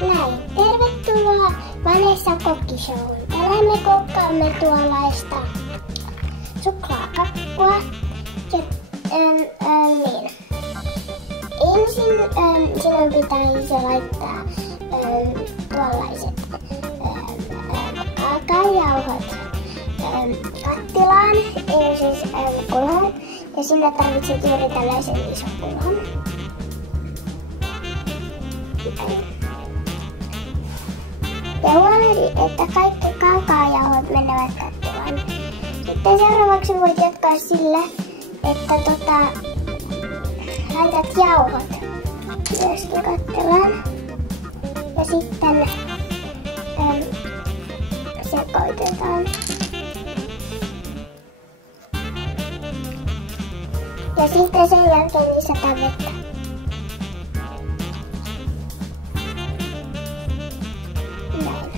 Näin. Tervetuloa Vanessa Kokkishowun. Tänään me kokkaamme tuollaista suklaakakkua. Ja, niin. Ensin sinun pitäisi laittaa tuollaiset kaakaojauhot kattilaan, siis kulhon. Ja sinä tarvitset juuri tällaisen ison kulhon. Ja huolehdi, että kaikki kaakaojauhot menevät kattilaan. Sitten seuraavaksi voit jatkaa sillä, että laitat jauhot myöskin kattilaan. Ja sitten sekoitetaan. Ja sitten sen jälkeen lisätään vettä. Näin.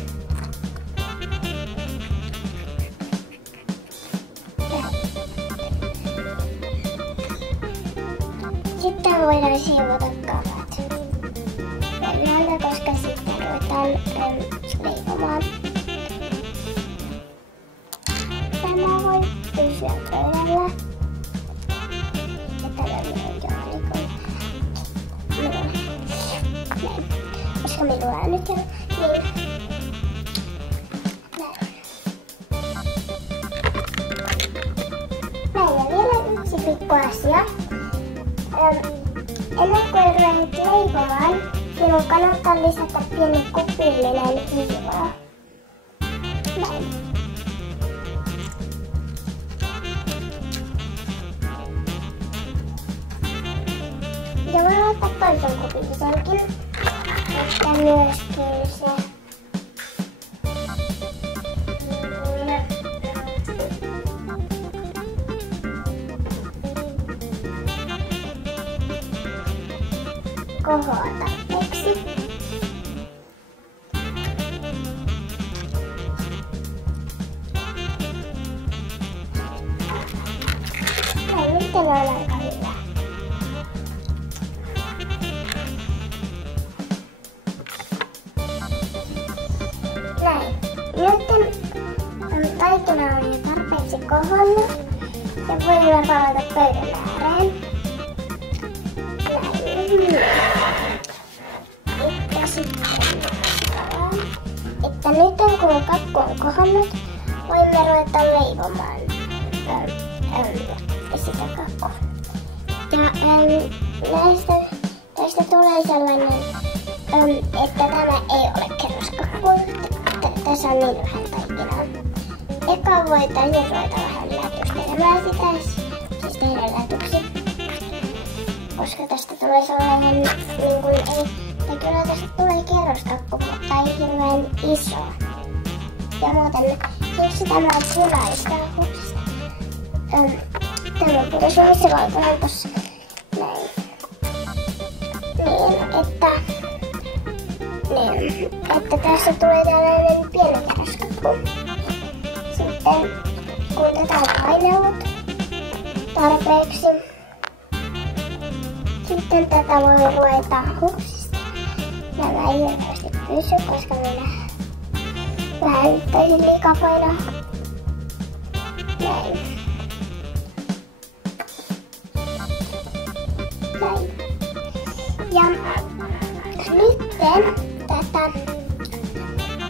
Sitten voidaan siivota kalat pöydältä, koska sitten ruvetaan leipomaan. Tämä voi pysyä pöydällä. Ja tämä minun jo näin. Koska minulla on nyt jo niin. Näin ja vielä yksi pikku asia. Ennen kuin ruvetaan leipomaan, sinun kannattaa lisätä pieni kupillinen hiivaa. Näin. Ja voi laittaa toisen kupillisenkin, että myöskin se kohoaa tarpeeksi. Näin, nyt on aika hyvä. Näin. Nyt taikina on jo tarpeeksi kohonnut ja voimme palata pöydän ääreen. Että nyt kun kakku on kohonnut, voimme ruveta leivomaan sitä kakkua. Ja tästä tulee sellainen, että tämä ei ole kerroskakku. Tässä on niin vähän taikinaa. Eka voitaisiin ruveta vähän lätystelemään sitä, siis tehdä lätyksi. Koska tästä tulee sellainen, niin kuin ei, ja kyllä tästä tulee kerroskakku, mutta ei hirveän iso. Ja muuten, siksi tämä on punaista huksista. Tämä on punaisuudessa valkoinen tossa. Näin. Että tässä tulee tällainen pieni kerroskakku. Sitten kun tätä on painellut tarpeeksi, sitten tätä voi ruveta huksista. Nämä ei hirveästi pysy, koska minä vähän taisin liikaa painaa. Näin. Näin. Ja nytten tätä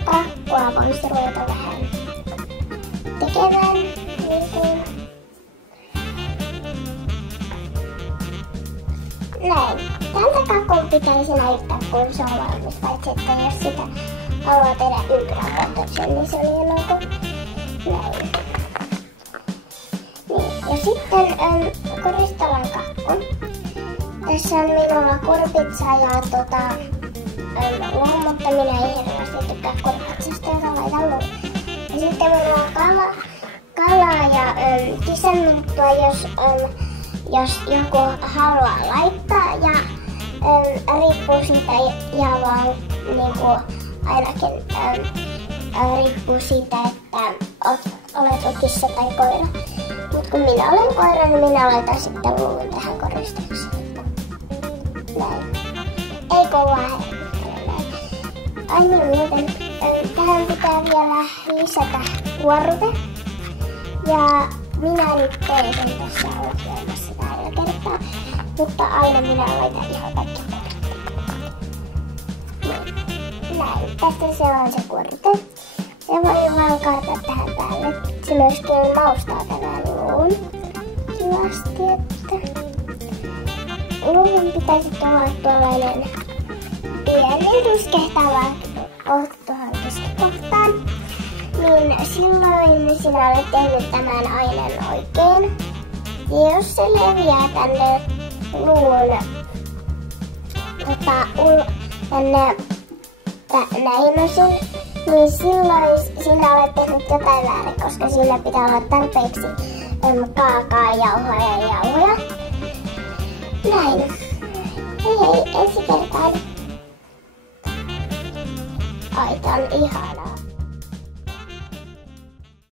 kakkua voisi ruveta vähän tekemään niin kuin näin. Tältä kakun pitäisi näyttää, kun se on valmis, paitsi että jos sitä haluaa tehdä ympyrämuotoisen, niin se on hienoa kuin näin. Niin. Ja sitten koristellaan kakku. Tässä on minulla kurpitsa ja lumu, mutta minä ei hirveästi tykkää kurpitsasta, jota laitan lumu. Ja sitten minulla on kalaa ja kissanminttua, jos joku haluaa laittaa, ja riippuu siitä ja vaan niinku ainakin riippuu siitä, että oletko kissa tai koira. Mut kun minä olen koira, niin minä laitan sitten luulen tähän koristeeksi. Näin. Ei kovaa herkutella näin. Ai niin, muuten tähän pitää vielä lisätä kuorrute. Ja minä nyt tein sen tässä ohjelmassa tällä kertaa, mutta aina minä laitan ihan kaikki kuorrute. Näin, tästä se on se kuorrute. Se voi vaan kaataa tähän päälle. Se myöskin maustaa tämän luun kivasti, että luun pitäisi tulla tuollainen pieni ruskehtava kohta tuohon keskikohtaan. Niin silloin sinä olet tehnyt tämän aineen oikein. Ja jos se leviää tänne luun tänne näin osin, niin silloin sinä olet tehnyt jotain väärin, koska siinä pitää olla tarpeeksi kaakaojauhoja ja jauhoja. Näin. Hei ensi kertaan. Ai, tää on ihanaa.